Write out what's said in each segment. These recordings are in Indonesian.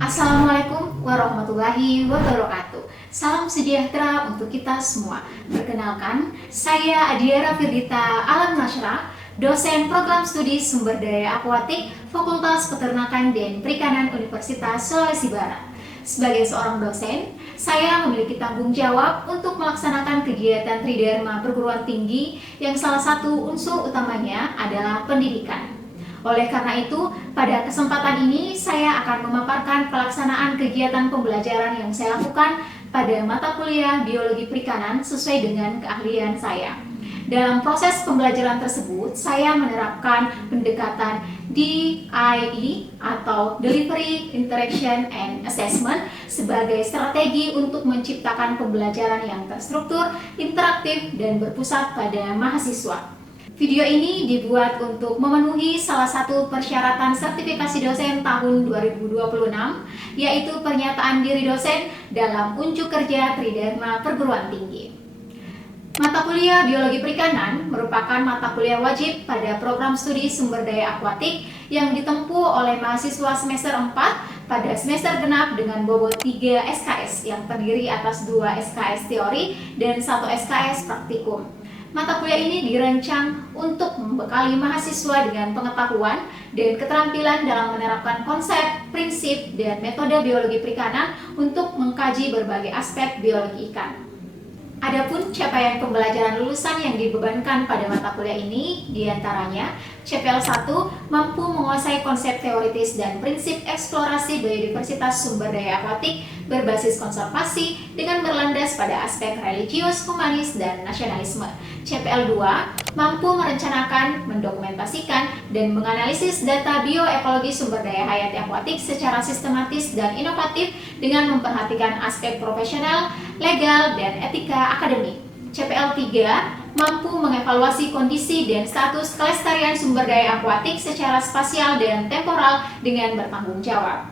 Assalamualaikum warahmatullahi wabarakatuh. Salam sejahtera untuk kita semua. Perkenalkan, saya Adiara Firdita Alam Nasra, dosen program studi sumber daya akuatik Fakultas Peternakan dan Perikanan Universitas Sulawesi Barat. Sebagai seorang dosen, saya memiliki tanggung jawab untuk melaksanakan kegiatan Tridharma perguruan tinggi yang salah satu unsur utamanya adalah pendidikan. Oleh karena itu, pada kesempatan ini saya akan memaparkan pelaksanaan kegiatan pembelajaran yang saya lakukan pada mata kuliah Biologi Perikanan sesuai dengan keahlian saya. Dalam proses pembelajaran tersebut, saya menerapkan pendekatan DIE atau Delivery, Interaction, and Assessment sebagai strategi untuk menciptakan pembelajaran yang terstruktur, interaktif, dan berpusat pada mahasiswa. Video ini dibuat untuk memenuhi salah satu persyaratan sertifikasi dosen tahun 2026, yaitu pernyataan diri dosen dalam unjuk kerja Tridharma perguruan tinggi. Mata kuliah Biologi Perikanan merupakan mata kuliah wajib pada program studi sumber daya akuatik yang ditempuh oleh mahasiswa semester 4 pada semester genap dengan bobot 3 SKS yang terdiri atas 2 SKS teori dan 1 SKS praktikum. Mata kuliah ini dirancang untuk membekali mahasiswa dengan pengetahuan dan keterampilan dalam menerapkan konsep, prinsip, dan metode biologi perikanan untuk mengkaji berbagai aspek biologi ikan. Adapun capaian pembelajaran lulusan yang dibebankan pada mata kuliah ini diantaranya CPL 1 mampu menguasai konsep teoritis dan prinsip eksplorasi biodiversitas sumber daya akuatik berbasis konservasi dengan berlandas pada aspek religius, humanis, dan nasionalisme. CPL 2 mampu merencanakan, mendokumentasikan, dan menganalisis data bioekologi sumber daya hayati akuatik secara sistematis dan inovatif dengan memperhatikan aspek profesional, legal, dan etika akademik. CPL 3 mampu mengevaluasi kondisi dan status kelestarian sumber daya akuatik secara spasial dan temporal dengan bertanggung jawab.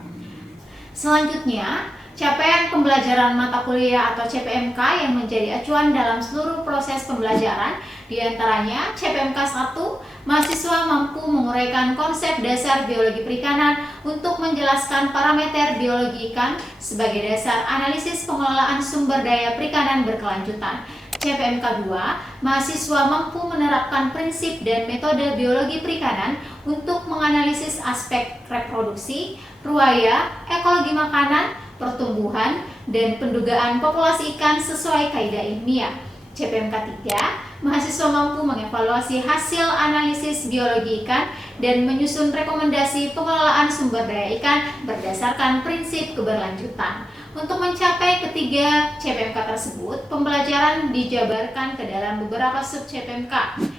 Selanjutnya, capaian pembelajaran mata kuliah atau CPMK yang menjadi acuan dalam seluruh proses pembelajaran, diantaranya CPMK 1, mahasiswa mampu menguraikan konsep dasar biologi perikanan untuk menjelaskan parameter biologi ikan sebagai dasar analisis pengelolaan sumber daya perikanan berkelanjutan. CPMK 2, mahasiswa mampu menerapkan prinsip dan metode biologi perikanan untuk menganalisis aspek reproduksi, ruaya, ekologi makanan, pertumbuhan, dan pendugaan populasi ikan sesuai kaidah ilmiah. CPMK 3, mahasiswa mampu mengevaluasi hasil analisis biologi ikan dan menyusun rekomendasi pengelolaan sumber daya ikan berdasarkan prinsip keberlanjutan. Untuk mencapai ketiga CPMK tersebut, pembelajaran dijabarkan ke dalam beberapa sub CPMK.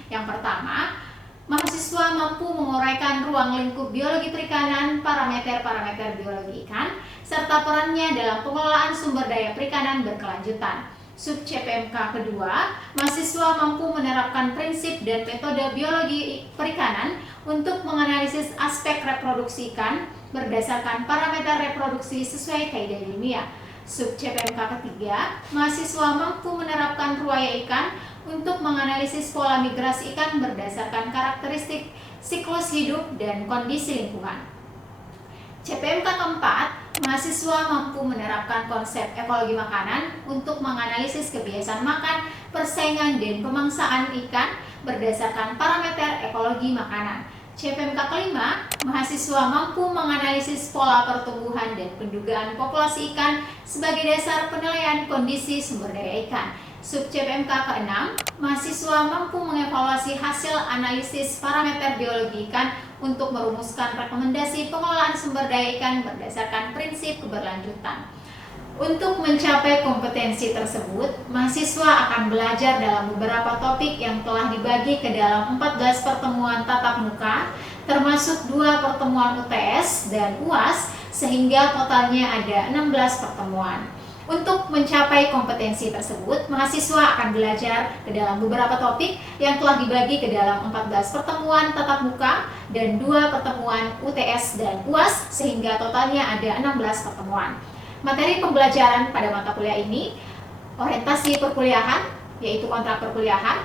Yang pertama, mahasiswa mampu menguraikan ruang lingkup biologi perikanan, parameter-parameter biologi ikan, serta perannya dalam pengelolaan sumber daya perikanan berkelanjutan. Sub CPMK kedua, mahasiswa mampu menerapkan prinsip dan metode biologi perikanan untuk menganalisis aspek reproduksi ikan berdasarkan parameter reproduksi sesuai kaidah ilmiah. Sub CPMK ketiga, mahasiswa mampu menerapkan ruaya ikan untuk menganalisis pola migrasi ikan berdasarkan karakteristik siklus hidup dan kondisi lingkungan. CPMK keempat, mahasiswa mampu menerapkan konsep ekologi makanan untuk menganalisis kebiasaan makan, persaingan, dan pemangsaan ikan berdasarkan parameter ekologi makanan. CPMK kelima, mahasiswa mampu menganalisis pola pertumbuhan dan pendugaan populasi ikan sebagai dasar penilaian kondisi sumber daya ikan. Sub CPMK keenam, mahasiswa mampu mengevaluasi hasil analisis parameter biologi ikan untuk merumuskan rekomendasi pengelolaan sumber daya ikan berdasarkan prinsip keberlanjutan. Untuk mencapai kompetensi tersebut, mahasiswa akan belajar dalam beberapa topik yang telah dibagi ke dalam 14 pertemuan tatap muka, termasuk 2 pertemuan UTS dan UAS, sehingga totalnya ada 16 pertemuan. Untuk mencapai kompetensi tersebut, mahasiswa akan belajar ke dalam beberapa topik yang telah dibagi ke dalam 14 pertemuan tatap muka dan 2 pertemuan UTS dan UAS, sehingga totalnya ada 16 pertemuan. Materi pembelajaran pada mata kuliah ini, orientasi perkuliahan, yaitu kontrak perkuliahan,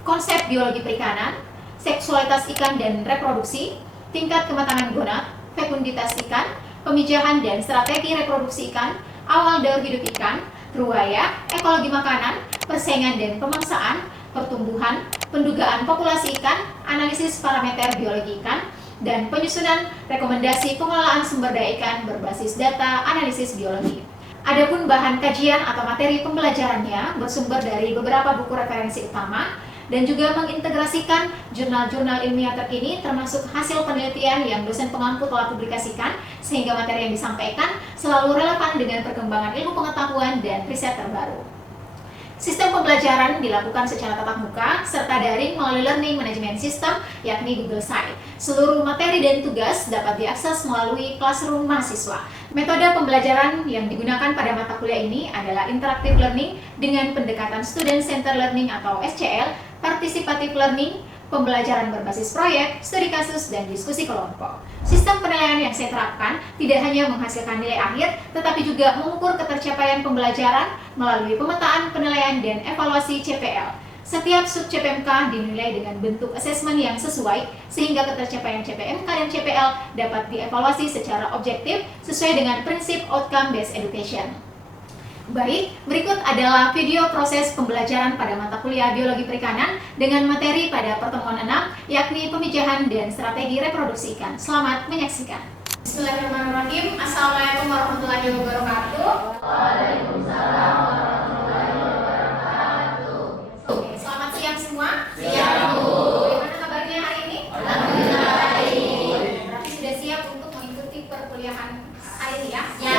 konsep biologi perikanan, seksualitas ikan dan reproduksi, tingkat kematangan gonad, fekunditas ikan, pemijahan dan strategi reproduksi ikan, awal daur hidup ikan, ruwaya, ekologi makanan, persaingan dan pemangsaan, pertumbuhan, pendugaan populasi ikan, analisis parameter biologi ikan, dan penyusunan rekomendasi pengelolaan sumber daya ikan berbasis data analisis biologi. Adapun bahan kajian atau materi pembelajarannya bersumber dari beberapa buku referensi utama dan juga mengintegrasikan jurnal-jurnal ilmiah terkini termasuk hasil penelitian yang dosen pengampu telah publikasikan sehingga materi yang disampaikan selalu relevan dengan perkembangan ilmu pengetahuan dan riset terbaru. Sistem pembelajaran dilakukan secara tatap muka serta daring melalui Learning Management System yakni Google Site. Seluruh materi dan tugas dapat diakses melalui classroom mahasiswa. Metode pembelajaran yang digunakan pada mata kuliah ini adalah Interactive Learning dengan pendekatan Student Centered Learning atau SCL, Participative Learning, pembelajaran berbasis proyek, studi kasus, dan diskusi kelompok. Sistem penilaian yang saya terapkan tidak hanya menghasilkan nilai akhir, tetapi juga mengukur ketercapaian pembelajaran melalui pemetaan, penilaian, dan evaluasi CPL. Setiap sub CPMK dinilai dengan bentuk asesmen yang sesuai, sehingga ketercapaian CPMK dan CPL dapat dievaluasi secara objektif sesuai dengan prinsip Outcome Based Education. Baik, berikut adalah video proses pembelajaran pada mata kuliah Biologi Perikanan dengan materi pada pertemuan 6, yakni pemijahan dan strategi reproduksi ikan. Selamat menyaksikan. Bismillahirrahmanirrahim. Assalamualaikum warahmatullahi wabarakatuh. Waalaikumsalam warahmatullahi wabarakatuh. Oke, selamat siang semua. Siang, Bu. Bagaimana kabarnya hari ini? Alhamdulillah baik. Berarti sudah siap untuk mengikuti perkuliahan hari ini ya? Ya.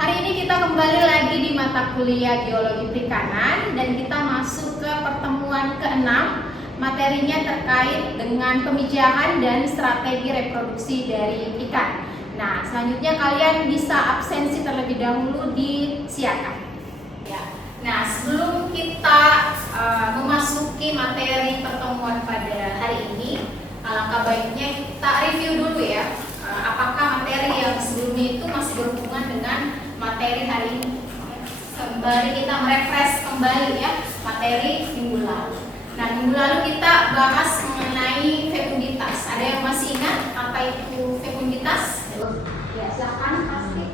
Hari ini kita kembali lagi di mata kuliah Geologi Perikanan dan kita masuk ke pertemuan ke-6. Materinya terkait dengan pemijahan dan strategi reproduksi dari ikan. Nah, selanjutnya kalian bisa absensi terlebih dahulu disiapkan. Ya. Nah, sebelum kita memasuki materi pertemuan pada hari ini, alangkah baiknya kita review dulu ya. Apakah materi yang sebelumnya itu masih berhubungan dengan materi hari ini. Kembali kita merefresh kembali ya materi minggu lalu. Nah, minggu lalu kita bahas mengenai fekunditas. Ada yang masih ingat apa itu fekunditas? Ya, silakan pasti.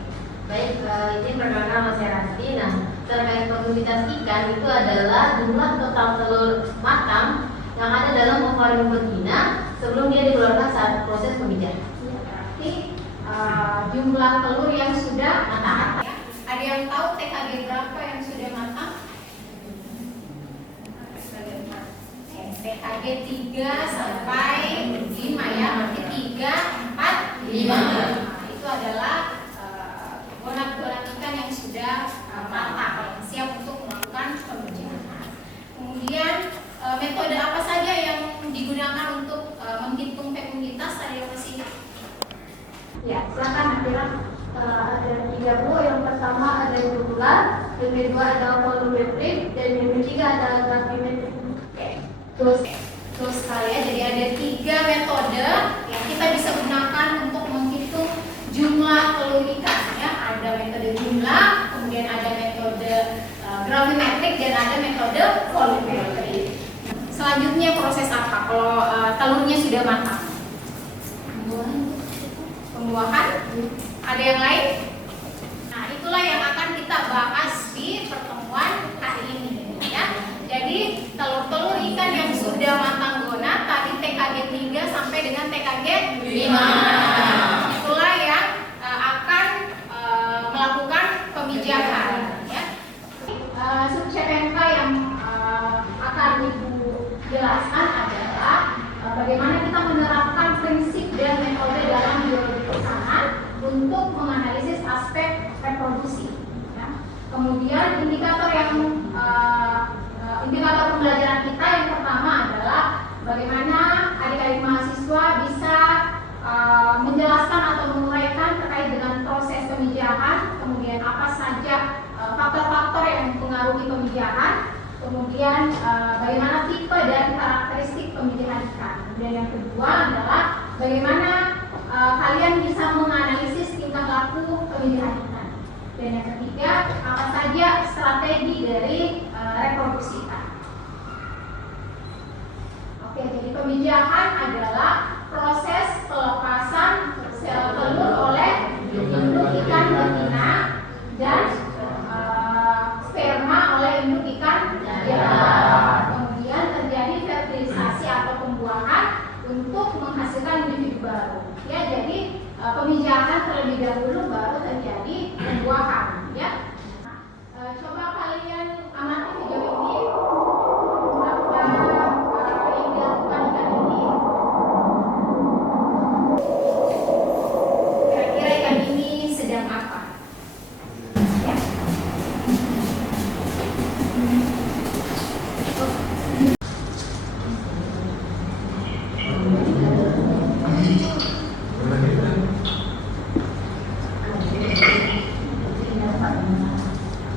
Baik, izin perkenalkan Mas Herasti. Nah, terkait fekunditas ikan itu adalah jumlah total telur matang yang ada dalam akuarium betina sebelum dia dikeluarkan saat proses pemijahan. Berarti jumlah telur yang sudah matang. Ada yang tahu TKG berapa yang sudah matang? TKG 3 sampai 5 ya. Berarti 3, 4, 5. Nah, itu adalah bonat-bonat ikan yang sudah matang, siap untuk melakukan pemijahan. Kemudian metode apa saja yang digunakan untuk menghitung fekunditas? Ada yang masih ingat? Ya, silakan Akira. Ada 3 Bu. Yang pertama ada tubular, yang kedua ada volumetrik, dan yang ketiga ada gravimetrik. Terus sekali ya, jadi ada 3 metode yang kita bisa gunakan untuk menghitung jumlah telur ikan ya. Ada metode jumlah, kemudian ada metode gravimetrik, dan ada metode volumetrik. Selanjutnya proses apa kalau telurnya sudah matang? Pembuahan. Ada yang lain? Nah, itulah yang akan kita bahas di pertemuan hari ini ya. Jadi telur-telur ikan yang sudah matang gonat tadi TKG 3 sampai dengan TKG 5. Itulah yang akan melakukan pemijahan ya. Sub CPMK yang akan Ibu jelaskan adalah bagaimana kita menerapkan prinsip dan metode dalam biologi perikanan untuk menganalisis aspek reproduksi. Ya. Kemudian indikator pembelajaran kita yang pertama adalah bagaimana adik-adik mahasiswa bisa menjelaskan atau menguraikan terkait dengan proses pemijahan, kemudian apa saja faktor-faktor yang mempengaruhi pemijahan, kemudian bagaimana tipe dan karakteristik pemijahan ikan. Kemudian yang kedua adalah bagaimana kalian bisa menganalisis tingkah laku pemijahan ikan. Dan yang ketiga, apa saja strategi dari reproduksi ikan. Oke, jadi pemijahan adalah proses pelepasan sel telur oleh induk ikan betina dan sperma oleh induk ikan jantan. Kemudian terjadi fertilisasi atau pembuahan untuk menghasilkan individu baru. Ya, jadi pemijahan terlebih dahulu baru terjadi pembuahan. Ya. Coba kalian amati video ini. Apa yang dilakukan ikan ini? Kira-kira ikan ini sedang apa? Ya.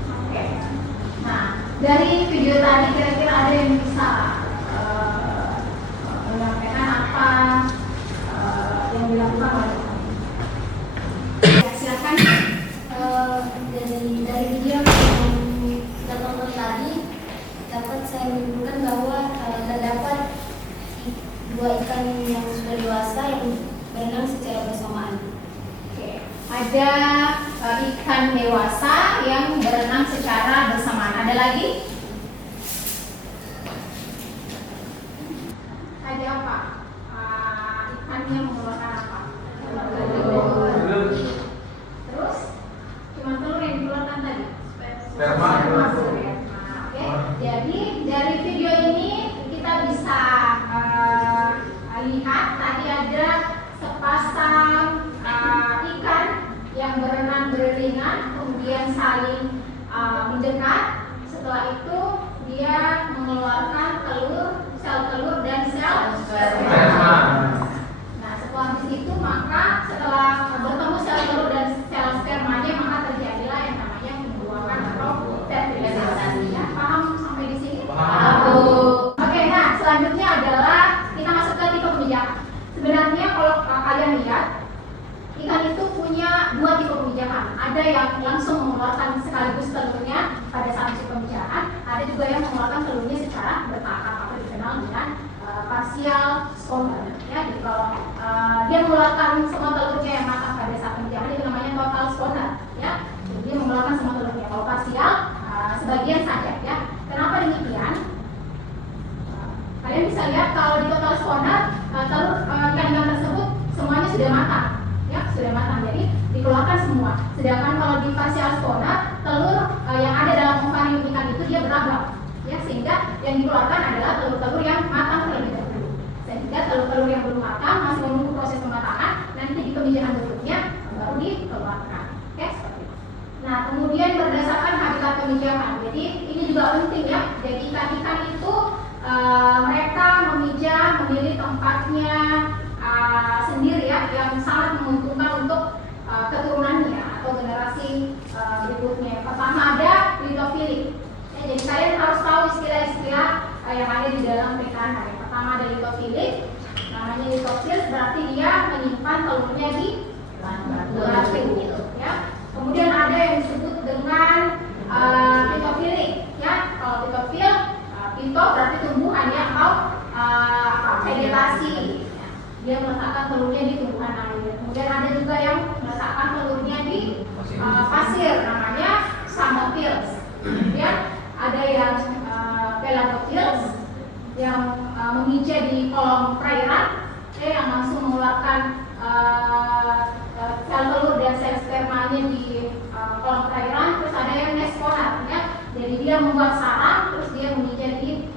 Oke. Nah, dari video tadi kira-kira ada yang bisa menyampaikan apa yang dilakukan oleh ikan? Ya, silakan. Dari video yang kita tonton tadi dapat saya menyimpulkan bahwa terdapat dua ikan yang sudah dewasa yang berenang secara bersamaan. Oke, ada ikan dewasa yang berenang secara bersamaan. Ada lagi? Ada apa? Ikan yang mengeluarkan apa? Terus? Cuma telur yang dikeluarkan tadi? Sperma. Oke, jadi dari video ini kita bisa lihat tadi ada sepasang ikan yang berenang beriringan, kemudian saling mendekat. Setelah itu dia mengeluarkan sel telur dan sel sperma. Nah, setelah itu maka setelah bertemu sel telur dan sel spermanya maka terjadilah yang namanya pembuahan atau fertilisasi. Ya, paham sampai di sini? Paham. Oke, nah selanjutnya adalah kita masuk ke tipe pemijahan. Sebenarnya kalau kalian lihat ikan itu punya dua tipe pemijahan. Ada yang langsung mengeluarkan sekaligus telurnya pada saat musim pemijahan. Ada juga yang mengeluarkan telurnya secara bertahap atau dikenal dengan partial spawner. Ya, jadi kalau dia mengeluarkan semua telurnya yang matang pada saat pemijahan itu namanya total spawner. Ya, jadi dia mengeluarkan semua telurnya. Kalau partial sebagian saja. Ya, kenapa demikian? Kalian bisa lihat kalau di total spawner telur ikan-ikan tersebut semuanya sudah matang. Ya, sudah matang, jadi dikeluarkan semua. Sedangkan kalau di partial spawner, telur yang ada dalam ovarium ikan itu dia beragam, ya, sehingga yang dikeluarkan adalah telur-telur yang matang terlebih dahulu. Sehingga telur-telur yang belum matang masih menunggu proses pematangan, nanti di pemijahan berikutnya baru dikeluarkan. Oke, seperti itu. Nah, kemudian berdasarkan habitat pemijahan, jadi ini juga penting ya. Jadi ikan-ikan itu mereka memilih tempatnya sendiri ya, yang sangat menguntungkan untuk keturunannya atau generasi berikutnya. Pertama ada lithophilic. Ya, jadi kalian harus tahu istilah-istilah yang ada di dalam PKH. Yang pertama ada lithophilic, namanya lithophil, berarti dia menyimpan telurnya di batu. Ya. Kemudian ada yang disebut dengan lithophilic. Ya, kalau lithophil, litho berarti tumbuhan ya, atau vegetasi. Dia meletakkan telurnya di tumbuhan air. Kemudian ada juga yang meletakkan telurnya di pasir, namanya psamophils. Kemudian ada yang pelagophils yang memijah di kolom perairan, yang langsung mengeluarkan sel telur dan sel spermanya di kolom perairan. Terus ada yang nesponar, ya, jadi dia membuat sarang, terus dia memijah di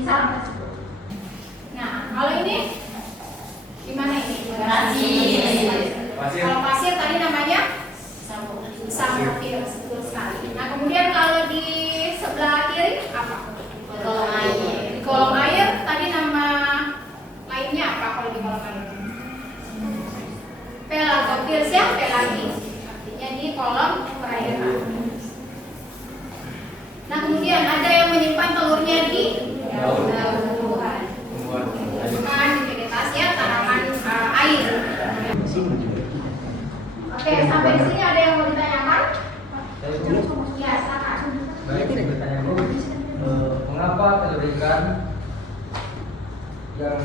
sarang tersebut. Nah, kalau ini gimana ini? Pasir. Kalau pasir tadi namanya psamophils, betul sekali. Nah, kemudian kalau di sebelah kiri apa? Kolom air. Di kolom air tadi nama lainnya apa kalau di kolom air? Pelagophils ya, pelagi. Artinya di kolom perairan. Nah, kemudian ada yang menyimpan telurnya di daun-daunan. Bukan di vegetasi ya, tanaman air. Oke, sampai di sini ada yang mau ditanyakan? Ya, silakan. Baik, pertanyaanku, mengapa telur ikan yang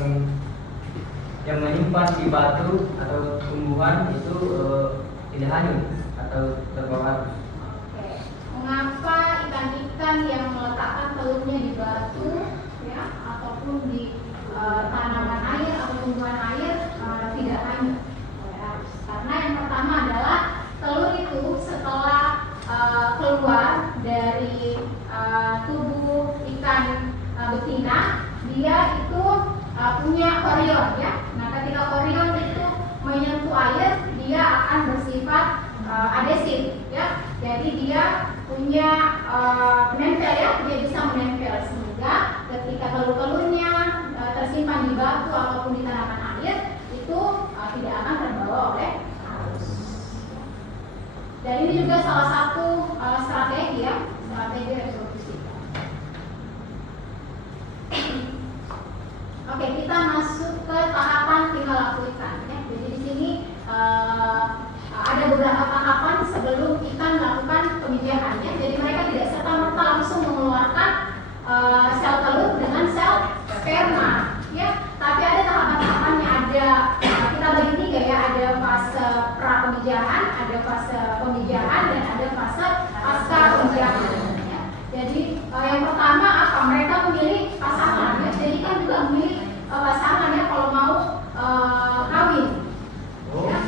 yang menyimpan di batu atau tumbuhan itu tidak hanyut atau terbawa arus. Oke. Mengapa ikan-ikan yang meletakkan telurnya di batu ya ataupun di tanaman air atau tumbuhan air tidak hanyut oleh arus? Karena yang pertama adalah telur itu setelah keluar dari tubuh ikan betina, dia itu punya korion ya. Nah, ketika korion itu menyentuh air, dia akan bersifat adesif ya. Jadi dia punya menempel ya, dia bisa menempel sehingga ketika telur-telurnya tersimpan di batu ataupun di tanaman air itu tidak akan terbawa oleh arus. Dan ini juga salah satu strategi ya, strategi reproduksi. Oke, kita masuk ke tahapan tinggal laku ikan ya. Jadi di sini ada beberapa tahapan sebelum ikan melakukan pemijahannya. Jadi mereka tidak serta-merta langsung mengeluarkan sel telur dengan sel sperma ya. Tapi ada tahapan-tahapannya, ada kita bagi tiga ya, ada fase pra pemijahan, ada fase pemijahan, dan ada fase pasca pemijahan ya. Jadi yang pertama apa? Mereka memilih pasangan ya. Jadi kan juga memilih pasangan ya kalau mau kawin ya.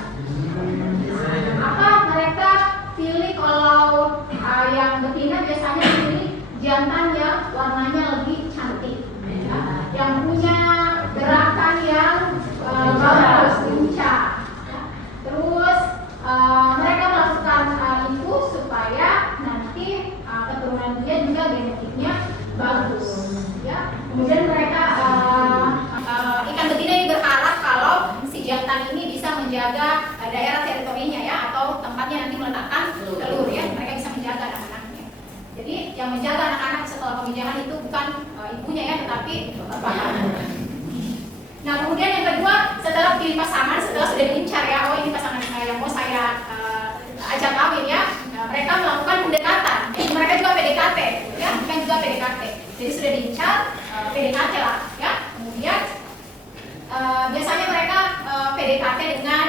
Apa mereka pilih? Kalau yang betina biasanya pilih jantan yang warnanya lebih cantik ya, yang punya gerakan yang bagus, lincah ya. Terus mereka melakukan itu supaya nanti keturunan dia juga genetiknya bagus ya. Kemudian mereka ikan betina ini berharap kalau si jantan ini bisa menjaga daerah teritorinya ya, atau tempatnya nanti meletakkan telur ya. Mereka bisa menjaga anak-anaknya. Jadi yang menjaga anak-anak setelah pemijahan itu bukan ibunya ya, tetapi bapaknya. Nah, kemudian yang kedua, setelah pilih pasangan, setelah sudah diincar ya, oh ini pasangan yang mau saya ajak kawin ya, mereka melakukan pendekatan. Jadi mereka juga PDKT ya, bukan juga PDKT. Jadi sudah diincar, PDKT lah ya. Kemudian biasanya mereka PDKT dengan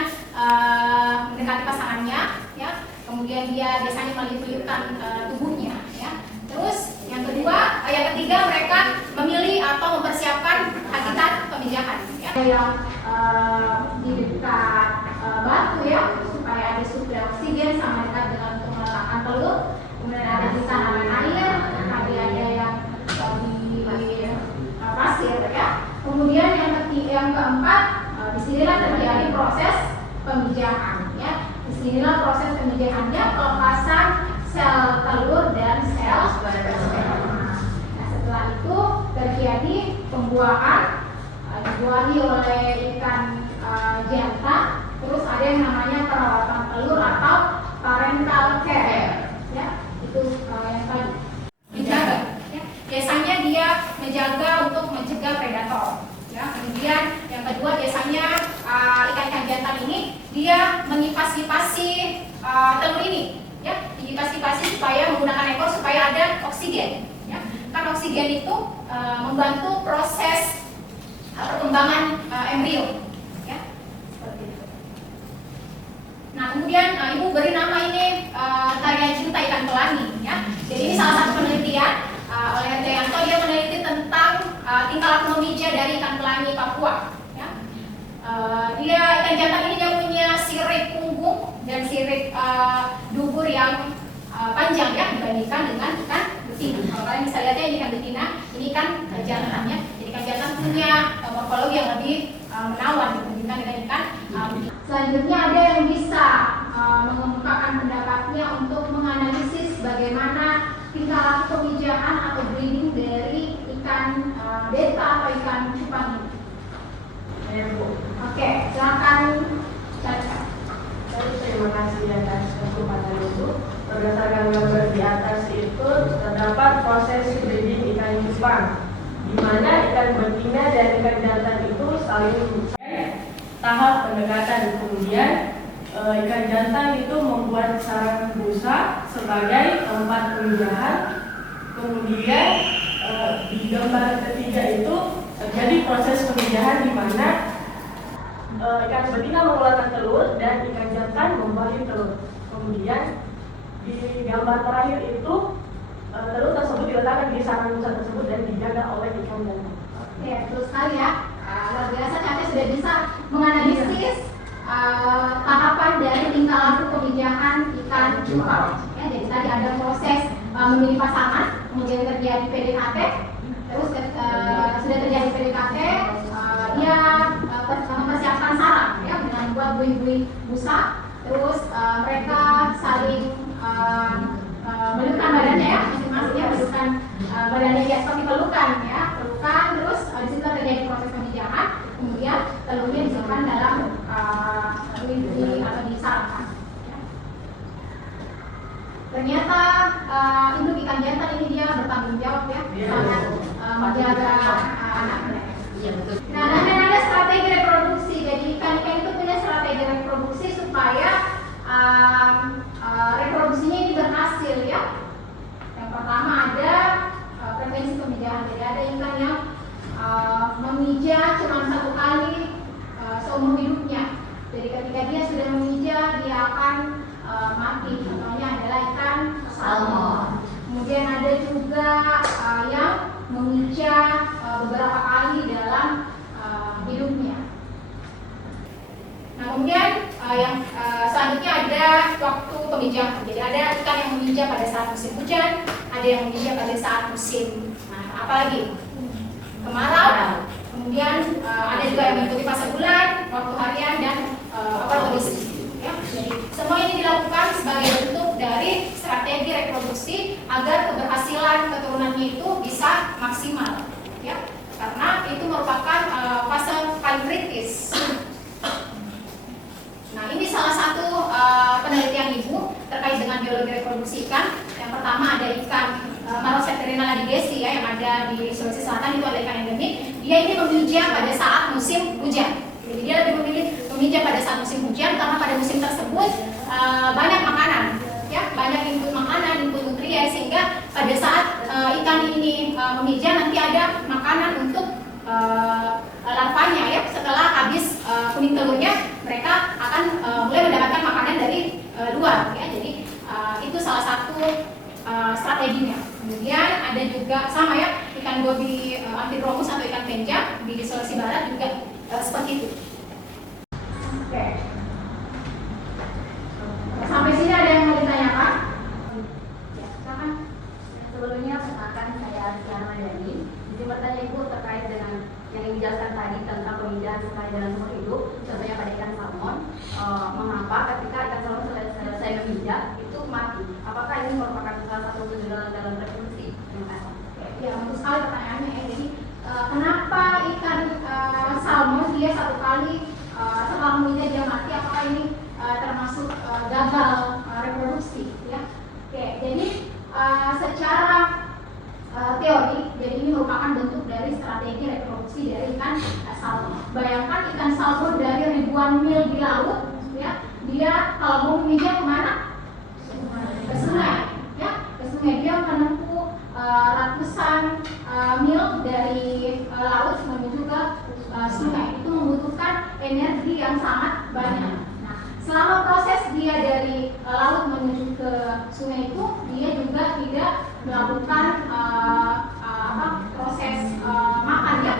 mendekati pasangannya ya. Kemudian dia biasanya melilit-lilitkan tubuhnya ya. Terus yang kedua, yang ketiga mereka memilih atau mempersiapkan habitat pemijahan ya. Yang di dekat batu ya, supaya ada suplai oksigen sama dekat dengan untuk meletakkan telur. Kemudian ada di tanaman air, ada yang di pasir ya. Kemudian yang keempat, disinilah terjadi proses pemijahan ya. Disinilah proses pemijahannya, pelepasan sel telur dan sel sperma. Nah, setelah itu terjadi pembuahan, dibuahi oleh ikan jantan. Terus ada yang namanya perawatan telur atau parental care ya. Itu yang tadi menjaga ya. Biasanya dia menjaga untuk mencegah predator ya. Kemudian yang kedua, biasanya ikan jantan ini dia mengipas-ipasi telur ini ya, dikipas-kipasi supaya menggunakan ekor supaya ada oksigen ya. Kan oksigen itu membantu proses perkembangan embrio ya, seperti itu. Nah, kemudian ibu beri nama ini tarian cinta ikan pelangi ya. Jadi ini salah satu penelitian oleh Herjayanto. Dia meneliti tentang tingkah laku memija dari ikan pelangi Papua ya. Dia ikan jantan ini dia punya sirip punggung dan sirip dubur yang panjang ya, dibandingkan dengan ikan betina. Kalau kalian bisa lihat ya, ini ikan betina, ini kan jantannya. Jadi ikan jantan punya morfologi yang lebih menawan dibandingkan dengan ikan betina. Selanjutnya ada yang bisa mengemukakan pendapatnya untuk menganalisis bagaimana tingkah laku pemijahan atau breeding dari ikan beta atau ikan cupang ini. Oke, silakan Caca. Terima kasih atas kesempatan itu. Berdasarkan gambar di atas itu terdapat proses breeding ikan cupang, di mana ikan betina dan ikan jantan itu saling tahap pendekatan. Kemudian ikan jantan itu membuat sarang busa sebagai tempat pemijahan. Kemudian di gambar ketiga itu terjadi proses pemijahan di mana ikan betina mengeluarkan telur dan ikan jantan membayu telur. Kemudian di gambar terakhir itu telur tersebut diletakkan di sarang pusat tersebut dan dijaga oleh ikan jantan. Ya, betul sekali ya. Luar biasa Caca sudah bisa menganalisis tahapan dari tingkah laku pemijahan ikan cupang. Ya, jadi tadi ada proses memilih pasangan, kemudian terjadi PDKT, terus sudah terjadi PDKT, dia mempersiapkan sarang ya dengan buat buih-buih busa, terus mereka saling melukkan badannya ya, masing-masing ya, melukkan badannya ya seperti pelukan ya, pelukan, terus di situ terjadi proses pemijahan, kemudian telurnya disimpan dalam buih-buih atau disarangkan. Ya. Ternyata induk ikan jantan ini dia bertanggung jawab ya, sangat menjaga anaknya. Iya betul. Nah, dan ada strategi reproduksi. Jadi ikan-ikan itu punya strategi reproduksi supaya reproduksinya ini berhasil ya. Yang pertama ada frekuensi pemijahan. Jadi ada ikan yang memijah cuma satu kali seumur hidupnya. Jadi ketika dia sudah memijah dia akan mati. Contohnya adalah ikan salmon. Kemudian ada juga yang memijah beberapa kali dalam hidupnya. Nah, kemudian yang selanjutnya ada waktu pemijahan. Jadi ada ikan yang memijah pada saat musim hujan, ada yang memijah pada saat musim apalagi kemarau. Kemudian ada juga yang mengikuti fase bulan, waktu harian dan waktu ya. Jadi semua ini dilakukan sebagai bentuk dari strategi reproduksi agar keberhasilan keturunannya itu bisa maksimal, ya. Karena itu merupakan fase paling kritis. Nah, ini salah satu penelitian ibu terkait dengan biologi reproduksi ikan. Yang pertama ada ikan Marosepterina ladigesi ya, yang ada di Sulawesi Selatan, itu ada ikan endemik. Dia ini memijah pada saat musim hujan. Jadi dia lebih memilih memijah pada saat musim hujan karena pada musim tersebut banyak makanan, ya, banyak input makanan, input nutrien, sehingga pada saat ikan ini memijah nanti ada makanan untuk larvanya ya. Setelah habis kuning telurnya, mereka akan mulai mendapatkan makanan dari luar ya. Jadi itu salah satu strateginya. Kemudian ada juga sama ya, ikan gobi antidromus atau ikan penjak di Sulawesi Barat juga seperti itu. Oke. Sampai sini ada yang mau ditanyakan? Ya, silakan. Sebelumnya akan saya Asiana Dani. Jadi pertanyaan ibu terkait dengan yang dijelaskan tadi tentang pemijahan sekali dalam seumur hidup, contohnya pada ikan salmon. Mengapa ketika ikan salmon selesai memijah itu mati? Apakah ini merupakan salah satu kegagalan dalam reproduksi? Ya, bagus sekali pertanyaannya ya. Jadi kenapa ikan salmon dia satu kali setelah memijah dia mati? Apakah ini termasuk gagal reproduksi? Ya, oke. Jadi secara teori, jadi ini merupakan bentuk dari strategi reproduksi dari ikan salmon. Bayangkan ikan salmon dari ribuan mil di laut, ya, dia kalau mau memijah kemana? Ke sungai, ya, ke sungai. Dia menempuh ratusan mil dari laut menuju ke sungai. Itu membutuhkan energi yang sangat banyak. Nah, selama proses dia dari laut menuju ke sungai itu, dia juga tidak melakukan proses makan ya.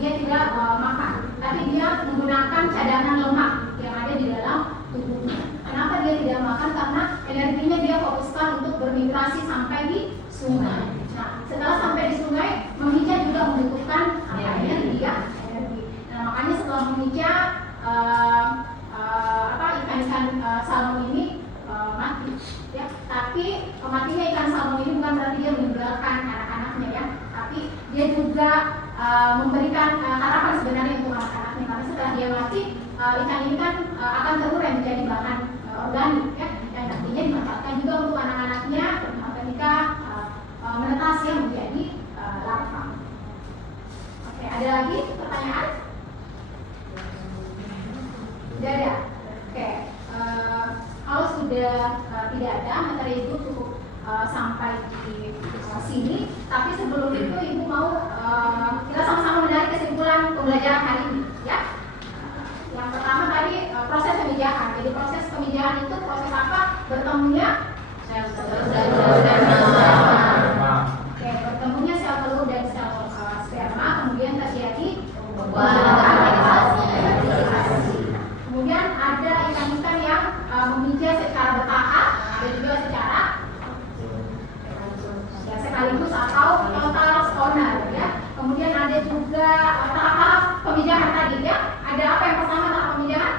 Dia tidak makan, tapi dia menggunakan cadangan lemak yang ada di dalam tubuhnya. Kenapa dia tidak makan? Karena energinya dia fokuskan untuk bermigrasi sampai di sungai. Nah, setelah sampai di sungai, memijah juga membutuhkan energi ya, energi. Nah, makanya setelah memijah ikan-ikan salmon ini mati ya. Tapi matinya ikan salmon ini bukan berarti dia meninggalkan anak-anaknya ya, tapi dia juga memberikan harapan sebenarnya untuk anak-anaknya, karena setelah dia mati ikan ini kan akan terurai menjadi bahan organik ya, dan nantinya dimanfaatkan juga untuk anak-anaknya ketika menetas ya menjadi larva. Oke, ada lagi pertanyaan? Tidak ada. Oke, kalau sudah tidak ada, materi itu cukup sampai di sini. Tapi sebelum itu ibu mau kita sama-sama menarik kesimpulan pembelajaran hari ini, ya. Yang pertama tadi proses pemijahan. Jadi proses pemijahan itu proses apa? Bertemunya Oke, bertemunya sel telur dan sel sperma, kemudian terjadi kemudian ada ikan-ikan yang memijah secara bertahap, ada juga secara ya, sekaligus atau total stoner ya. Kemudian ada juga tahap-tahap pemijahan tadi ya. Ada apa yang pertama tahap pemijahan?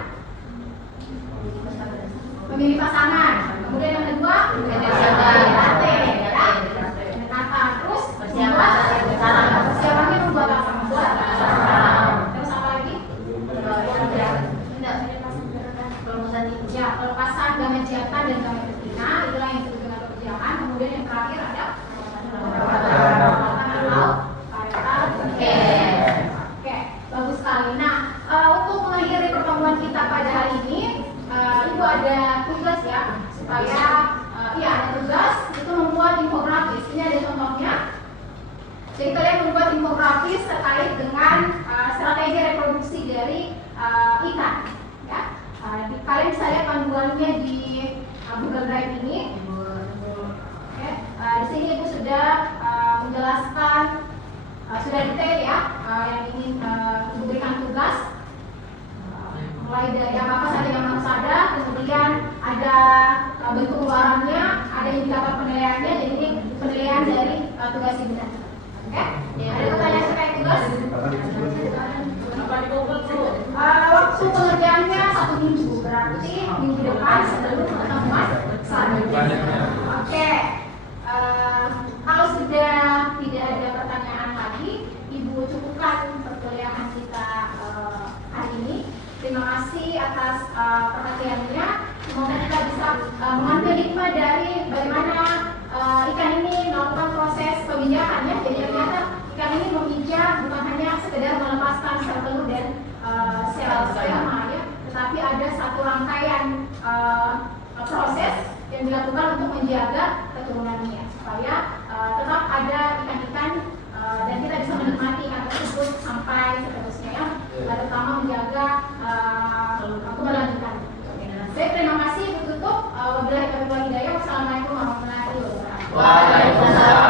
Memilih pasangan. Kemudian yang kedua PDKT ya. Terus persiapannya membuat apa? Membuat terus apa lagi? Ya, pelepasan gamet jantan dan gamet betina, itulah yang disebut dengan pemijahan. Kemudian yang terakhir ada Oke, bagus sekali. Nah, untuk mengakhiri pertemuan kita pada hari ini, Ibu ada tugas ya, supaya iya ada tugas itu membuat infografis. Ini ada contohnya. Jadi kalian membuat infografis terkait dengan strategi reproduksi dari ikan. Ya, kalian bisa lihat panduannya di Google Drive ini. Oke, di sini Ibu sudah menjelaskan sudah detail ya yang ingin Ibu berikan tugas. Mulai dari apa saja yang harus ada, kemudian ada bentuk luarannya, ada indikator penilaiannya. Jadi ini penilaian dari tugas Ibu nanti. Oke? Ada pertanyaan terkait tugas? Waktu pengerjaannya 1 minggu, berarti minggu depan sebelum pertemuan selanjutnya. Oke. Kalau sudah tidak ada pertanyaan lagi, Ibu cukupkan perkuliahan kita hari ini. Terima kasih atas perhatiannya. Semoga kita bisa mengambil hikmah dari bagaimana ikan ini melakukan proses pemijahan ya. Jadi ternyata ikan ini memijah bukan hanya sekedar melepaskan sel telur dan sel sperma ya, tetapi ada satu rangkaian proses yang dilakukan untuk menjaga keturunannya supaya tetap ada ikan-ikan dan kita bisa menikmati ikan tersebut sampai seterusnya ya. Terutama menjaga keberlanjutan. Baik, terima kasih. Tutup. Wabillahi taufiq wal hidayah. Wassalamualaikum warahmatullahi wabarakatuh. Waalaikumsalam.